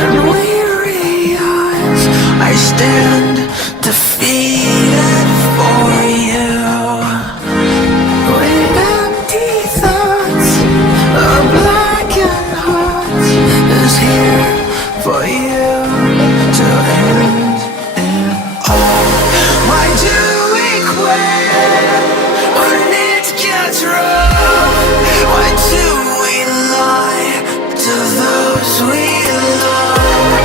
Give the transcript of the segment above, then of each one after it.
and weary eyes, I stand defeated for you. With empty thoughts, a blackened heart is here for you to end it all. Why do we quit when it gets rough? Why do we lie to those we love?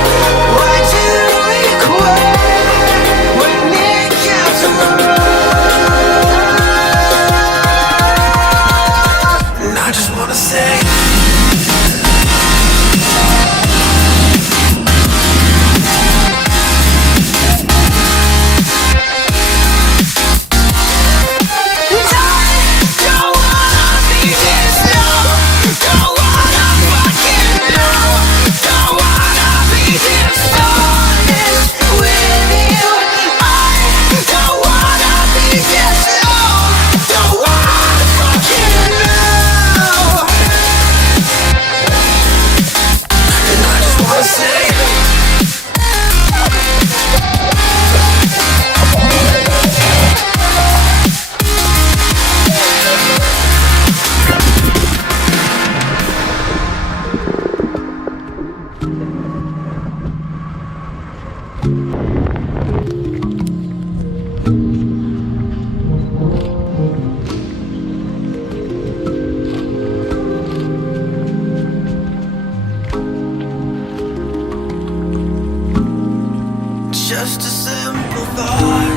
Why do we quit when it gets rough? And I just wanna say, just a simple thought.